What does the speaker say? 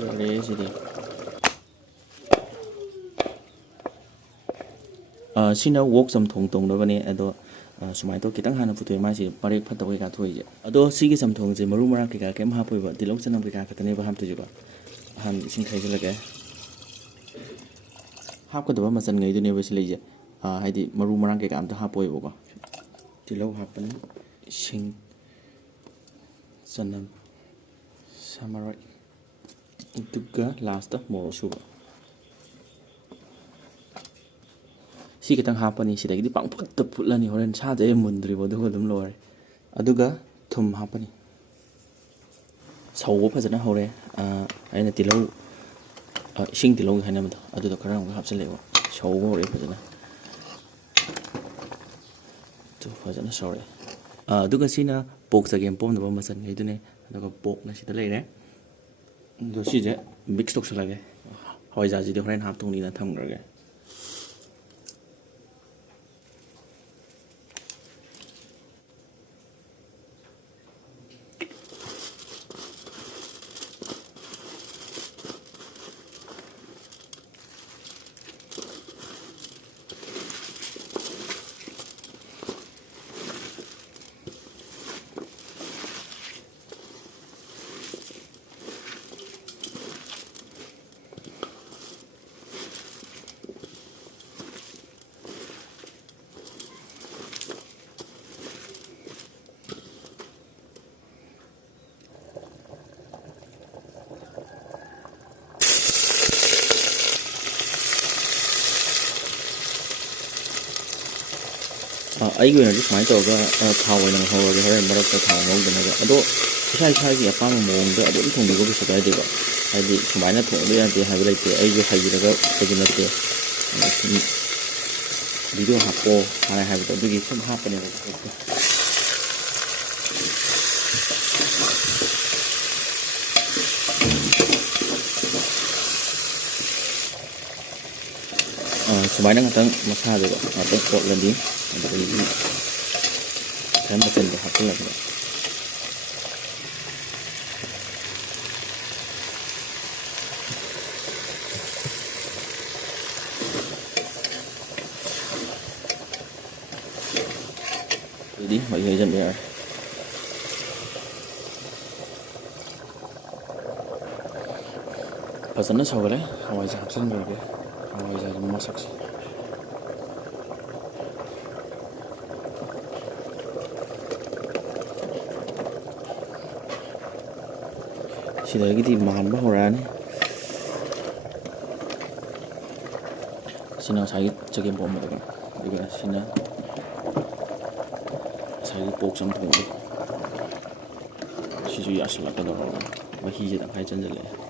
ꯐꯖꯔꯦ ꯁꯤꯗꯤ ꯁꯤꯅ ꯋꯣꯛ ꯆꯝꯊꯣꯡ ꯇꯧꯅꯕꯅꯦ ꯑꯗꯣ ꯁꯨꯃꯥꯏꯅ ꯇꯧ ꯈꯤꯇꯪ ꯍꯥꯟꯅ ꯄꯨꯊꯣꯛꯑꯦ ꯃꯥꯁꯤ ꯄꯔꯦꯛ ꯐꯠꯇꯕ ꯀꯩꯀꯥ ꯊꯣꯛꯏꯁꯦ ꯑꯗꯣ ꯁꯤꯒꯤ ꯆꯝꯊꯣꯡꯁꯦ ꯃꯔꯨ ꯃꯔꯥꯡ ꯀꯩꯀꯥ ꯀꯩꯝ ꯍꯥꯞꯄꯣꯏꯕ ꯇꯤꯜꯍꯧ ꯆꯅꯝ ꯀꯩꯀꯥ ꯈꯛꯇꯅꯦꯕ ꯍꯥꯞꯇꯣꯏꯁꯦꯀꯣ ꯑꯍꯥꯟꯕ ꯏꯁꯤꯡ ꯈꯩꯖꯤꯜꯂꯒꯦ ꯍꯥꯞꯀꯗꯕ ꯃꯆꯜꯉꯩꯗꯨꯅꯦꯕ ꯁꯤ ꯂꯩꯁꯦ ꯍꯥꯏꯗꯤ ꯃꯔꯨ ꯃꯔꯥꯡ ꯀꯩꯀꯥ ꯑꯝꯇ ꯍꯥꯞꯄꯣꯏꯕꯀꯣ ꯇꯤꯜꯍꯧ ꯍꯥꯞꯄꯅꯤ ꯏꯁꯤꯡ ꯆꯅꯝ ꯁꯥꯃꯔꯣꯏ ꯑꯗꯨꯒ ꯂꯥꯁꯇ ꯃꯣꯔꯣꯛ ꯁꯨꯕ ꯁꯤ ꯈꯤꯇꯪ ꯍꯥꯞꯄꯅꯤ ꯁꯤꯗꯒꯤꯗꯤ ꯄꯪꯐꯨꯠꯇ ꯐꯨꯠꯂꯅꯤ ꯍꯣꯔꯦꯟ ꯁꯥꯁꯦ ꯃꯨꯟꯗ꯭ꯔꯤꯕ ꯑꯗꯨꯒ ꯑꯗꯨꯝ ꯂꯣꯏꯔꯦ ꯑꯗꯨꯒ ꯊꯨꯝ ꯍꯥꯞꯄꯅꯤ ꯁꯧꯕ ꯐꯖꯅ ꯍꯧꯔꯦ ꯑꯩꯅ ꯇꯤꯜꯍꯧ ꯏꯁꯤꯡ ꯇꯤꯜꯍꯧ ꯍꯥꯏꯅꯕꯗꯣ ꯑꯗꯨꯗꯣ ꯈꯔ ꯑꯃꯨꯛ ꯍꯥꯞꯆꯤꯜꯂꯦꯕ ꯁꯧꯕ ꯍꯧꯔꯦ ꯐꯖꯅ ꯑꯗꯨ ꯐꯖꯅ ꯁꯧꯔꯦ ꯑꯗꯨꯒ ꯁꯤꯅ ꯄꯣꯛ ꯆꯒꯦꯝ ꯄꯣꯝꯅꯕ ꯃꯆꯜꯉꯩꯗꯨꯅꯦ ꯑꯗꯨꯒ ꯄꯣꯛꯅ ꯁꯤꯗ ꯂꯩꯔꯦ ꯑꯗꯣ ꯁꯤꯁꯦ ꯃꯤꯛꯁ ꯇꯧꯁꯜꯂꯒꯦ ꯍꯋꯥꯏꯖꯥꯔꯁꯤꯗꯤ ꯍꯣꯔꯦꯟ ꯍꯥꯞꯇꯧꯅꯤꯅ ꯊꯝꯈ꯭ꯔꯒꯦ ꯑꯩꯒꯤ ꯑꯣꯏꯅꯗꯤ ꯁꯨꯃꯥꯏꯅ ꯇꯧꯔꯒ ꯊꯥꯎ ꯑꯣꯏꯅ ꯉꯧꯍꯧꯔꯒꯦ ꯍꯣꯔꯦꯟ ꯃꯔꯛꯇ ꯊꯥꯎ ꯉꯧꯗꯅꯕ ꯑꯗꯣ ꯏꯁꯥꯒꯤ ꯑꯄꯥꯝꯕ ꯃꯑꯣꯡꯗ ꯑꯗꯨꯝ ꯊꯣꯡꯕꯤꯕ ꯀꯩꯁꯨ ꯀꯥꯏꯗꯦꯕ ꯍꯥꯏꯗꯤ ꯁꯨꯃꯥꯏꯅ ꯊꯣꯡꯕ ꯌꯥꯗꯦ ꯍꯥꯏꯕ ꯂꯩꯇꯦ ꯑꯩꯁꯨ ꯍꯩꯔꯒ ꯀꯩꯁꯨ ꯅꯠꯇꯦ ꯚꯤꯗꯤꯑꯣ ꯍꯥꯞꯄꯣ ꯍꯥꯏꯅ ꯍꯥꯏꯕꯗꯣ ꯑꯗꯨꯒꯤ ꯁꯨꯝ ꯍꯥꯞꯄꯅꯦꯕ ꯁꯨꯃꯥꯏꯅ ꯉꯥꯛꯇꯪ ꯃꯁꯥꯗꯨꯗ ꯉꯥꯛꯇꯪ ꯀꯣꯠꯂꯅꯤ ꯑꯗꯨꯗꯒꯤ ꯈꯔ ꯃꯆꯜꯗꯣ ꯍꯥꯞꯆꯤꯜꯂꯒ ꯑꯗꯨꯗꯤ ꯃꯍꯤ ꯍꯩꯖꯤꯟꯕ ꯌꯥꯔꯦ ꯐꯖꯅ ꯁꯧꯒꯠꯂꯦ ꯍꯋꯥꯏꯖꯥꯔ ꯍꯥꯞꯆꯤꯟꯈ꯭ꯔꯒꯦ ꯍꯋꯥꯏꯖꯥꯔꯒꯤ ꯃꯁꯛꯁꯦ ꯁꯤꯗꯒꯤꯗꯤ ꯃꯥꯟꯕ ꯍꯧꯔꯛꯑꯅꯤ ꯁꯤꯅ ꯉꯁꯥꯏꯒꯤ ꯆꯒꯦꯝꯄꯣꯝꯕꯗꯨꯒ ꯑꯗꯨꯒ ꯁꯤꯅ ꯉꯁꯥꯏꯒꯤ ꯄꯣꯛ ꯆꯝꯊꯣꯡꯗꯣ ꯁꯤꯁꯨ ꯌꯥꯁꯤꯜꯂꯛꯀꯗꯧꯔꯕꯅꯤ ꯃꯍꯤꯁꯦ ꯇꯪꯈꯥꯏ ꯆꯟꯁꯤꯜꯂꯛꯑꯦ